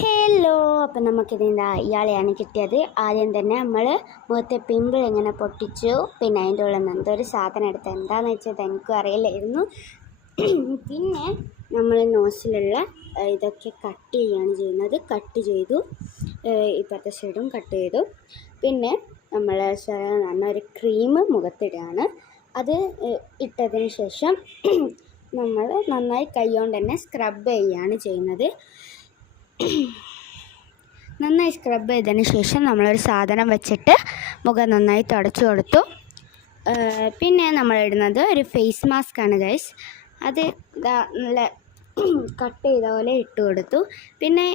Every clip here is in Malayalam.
ഹലോ, അപ്പം നമുക്കിതെന്താ ഇയാളെയാണ് കിട്ടിയത്. ആദ്യം തന്നെ നമ്മൾ മുഖത്തെ പിമ്പിൾ ഇങ്ങനെ പൊട്ടിച്ചു. പിന്നെ അതിൻ്റെ ഉള്ളിൽ നിന്ന് എന്തോ ഒരു സാധനം എടുത്ത് എന്താണെന്ന് വെച്ചാൽ എനിക്കും അറിയില്ലായിരുന്നു. പിന്നെ നമ്മൾ നോസിലുള്ള ഇതൊക്കെ കട്ട് ചെയ്യുകയാണ് ചെയ്യുന്നത്. കട്ട് ചെയ്തു, ഇപ്പോഴത്തെ സൈഡും കട്ട് ചെയ്തു. പിന്നെ നമ്മൾ നല്ലൊരു ക്രീം മുഖത്തിടുകയാണ്. അത് ഇട്ടതിന് ശേഷം നമ്മൾ നന്നായി കൈ കൊണ്ട് തന്നെ സ്ക്രബ് ചെയ്യുകയാണ് ചെയ്യുന്നത്. നന്നായി സ്ക്രബ് ചെയ്തതിന് ശേഷം നമ്മളൊരു സാധനം വെച്ചിട്ട് മുഖം നന്നായി തുടച്ചു കൊടുത്തു. പിന്നെ നമ്മളിടുന്നത് ഒരു ഫേസ് മാസ്ക് ആണ് ഗൈസ്. അത് നല്ല കട്ട് ചെയ്ത പോലെ ഇട്ട് കൊടുത്തു. പിന്നെ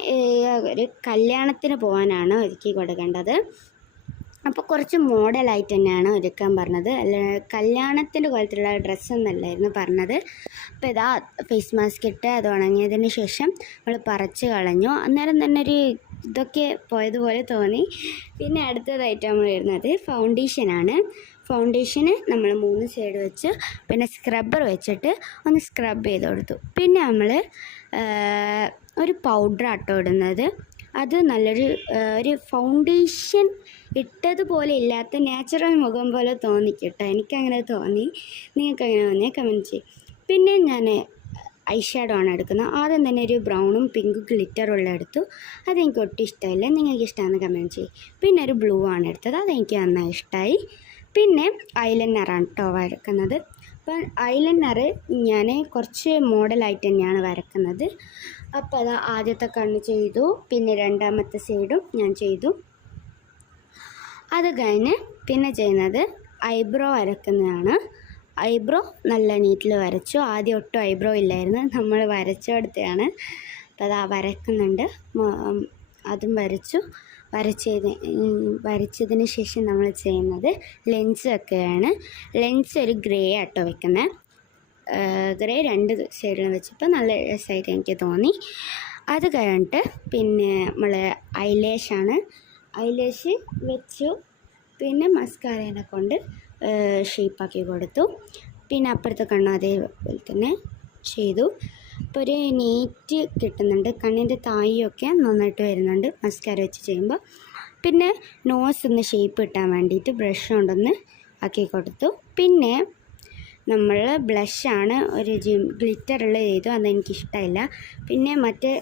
ഒരു കല്യാണത്തിന് പോകാനാണ് ഒരുക്കി കൊടുക്കേണ്ടത്. അപ്പോൾ കുറച്ച് മോഡലായിട്ട് തന്നെയാണ് ഒരുക്കാൻ പറഞ്ഞത്. അല്ല, കല്യാണത്തിൻ്റെ പോലത്തുള്ള ഡ്രസ്സൊന്നല്ലായിരുന്നു പറഞ്ഞത്. അപ്പോൾ ഇതാ ഫേസ് മാസ്ക് ഇട്ട് അത് ഉണങ്ങിയതിന് ശേഷം നമ്മൾ പറിച്ച് കളഞ്ഞു. അന്നേരം തന്നെ ഒരു ഇതൊക്കെ പോയതുപോലെ തോന്നി. പിന്നെ അടുത്തതായിട്ട് നമ്മൾ വരുന്നത് ഫൗണ്ടേഷനാണ്. ഫൗണ്ടേഷന് നമ്മൾ 3 സൈഡ് വെച്ച് പിന്നെ സ്ക്രബ്ബർ വെച്ചിട്ട് ഒന്ന് സ്ക്രബ് ചെയ്ത് കൊടുത്തു. പിന്നെ നമ്മൾ ഒരു പൗഡർ ആട്ടോ ഇടുന്നത്. അത് ഒരു ഫൗണ്ടേഷൻ ഇട്ടതുപോലെ ഇല്ലാത്ത നാച്ചുറൽ മുഖം പോലെ തോന്നിക്കട്ടോ. എനിക്കങ്ങനെ തോന്നി. നിങ്ങൾക്ക് അങ്ങനെ തോന്നിയാൽ കമൻറ്റ് ചെയ്യും. പിന്നെ ഞാൻ ഐ ഷാഡോ ആണ് എടുക്കുന്നത്. ആദ്യം തന്നെ ഒരു ബ്രൗണും പിങ്കും ഗ്ലിറ്ററുള്ള എടുത്തു. അതെനിക്ക് ഒട്ടും ഇഷ്ടമില്ല. നിങ്ങൾക്ക് ഇഷ്ടമാണെന്ന് കമൻറ്റ് ചെയ്യും. പിന്നെ ഒരു ബ്ലൂ ആണ് എടുത്തത്. അതെനിക്ക് നന്നായി ഇഷ്ടമായി. പിന്നെ ഐലൈനറാണ് കേട്ടോ വരക്കുന്നത്. അപ്പം ഐലൈനർ ഞാൻ കുറച്ച് മോഡലായിട്ട് തന്നെയാണ് വരക്കുന്നത്. അപ്പോൾ അത് ആദ്യത്തെ കണ്ണ് ചെയ്തു, പിന്നെ രണ്ടാമത്തെ സൈഡും ഞാൻ ചെയ്തു. അത് കഴിഞ്ഞ് പിന്നെ ചെയ്യുന്നത് ഐബ്രോ വരക്കുന്നതാണ്. ഐബ്രോ നല്ല നീറ്റിൽ വരച്ചു. ആദ്യം ഒട്ടും ഐബ്രോ ഇല്ലായിരുന്നു, നമ്മൾ വരച്ചെടുത്തതാണ്. അപ്പോൾ അത് വരക്കുന്നുണ്ട്. അതും വരച്ചതിന് ശേഷം നമ്മൾ ചെയ്യുന്നത് ലെൻസ് വെക്കുകയാണ്. ലെൻസ് ഒരു ഗ്രേ ആട്ടോ വെക്കുന്നത്. ഗ്രേ 2 സൈഡിലും വെച്ചപ്പോൾ നല്ല രസമായിട്ട് എനിക്ക് തോന്നി. അത് കഴിഞ്ഞിട്ട് പിന്നെ നമ്മൾ ഐലാഷാണ്. ഐലാഷ് വെച്ചു. പിന്നെ മസ്കാരേനെ കൊണ്ട് ഷേപ്പാക്കി കൊടുത്തു. പിന്നെ അപ്പുറത്തെ കണ്ണ് അതേപോലെ തന്നെ ചെയ്തു. അപ്പോൾ ഒരു നീറ്റ് കിട്ടുന്നുണ്ട്. കണ്ണിൻ്റെ തായൊക്കെ നന്നായിട്ട് വരുന്നുണ്ട് മസ്കാര വെച്ച് ചെയ്യുമ്പോൾ. പിന്നെ നോസ് ഒന്ന് ഷേപ്പ് കിട്ടാൻ വേണ്ടിയിട്ട് ബ്രഷ് കൊണ്ടൊന്ന് ആക്കി കൊടുത്തു. പിന്നെ നമ്മൾ ബ്ലഷാണ് ഒരു ഗ്ലിറ്ററുള്ള ചെയ്തു. അതെനിക്കിഷ്ടമില്ല. പിന്നെ മറ്റേ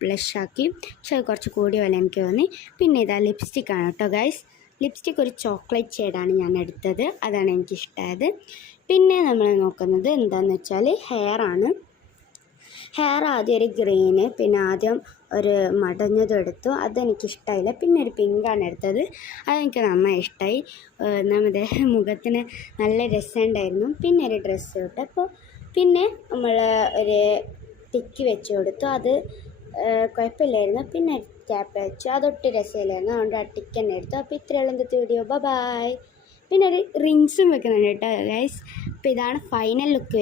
ബ്ലഷാക്കി, പക്ഷെ അത് കുറച്ച് കൂടിയ പോലെ എനിക്ക് തോന്നി. പിന്നെ ഇതാ ലിപ്സ്റ്റിക്കാണ് കേട്ടോ ഗൈസ്. ലിപ്സ്റ്റിക്ക് ഒരു ചോക്ലേറ്റ് ഷെയ്ഡാണ് ഞാൻ എടുത്തത്. അതാണ് എനിക്കിഷ്ടമായത്. പിന്നെ നമ്മൾ നോക്കുന്നത് എന്താണെന്ന് വെച്ചാൽ ഹെയറാണ്. ഹെയർ ആദ്യം ഒരു ഗ്രീന്, പിന്നെ ആദ്യം ഒരു മടഞ്ഞതും എടുത്തു. അതെനിക്കിഷ്ടമായില്ല. പിന്നെ ഒരു പിങ്കാണ് എടുത്തത്. അതെനിക്ക് നന്നായി ഇഷ്ടമായി. നമ്മുടെ മുഖത്തിന് നല്ല രസമുണ്ടായിരുന്നു. പിന്നെ ഒരു ഡ്രസ്സ് ഇട്ടു. അപ്പോൾ പിന്നെ നമ്മൾ ഒരു ടിക്ക് വെച്ച് കൊടുത്തു. അത് കുഴപ്പമില്ലായിരുന്നു. പിന്നെ ക്യാപ്പ് വെച്ചു. അതൊട്ട് രസമില്ലായിരുന്നു. അതുകൊണ്ട് ആ ടിക്ക് തന്നെ എടുത്തു. അപ്പോൾ ഇത്രയുള്ള ഇന്നത്തെ വീഡിയോ. ബൈ. പിന്നെ ഒരു റിങ്സും വെക്കുന്നുണ്ട് കേട്ടോ ഗൈസ്. അപ്പോൾ ഇതാണ് ഫൈനൽ ലുക്ക്.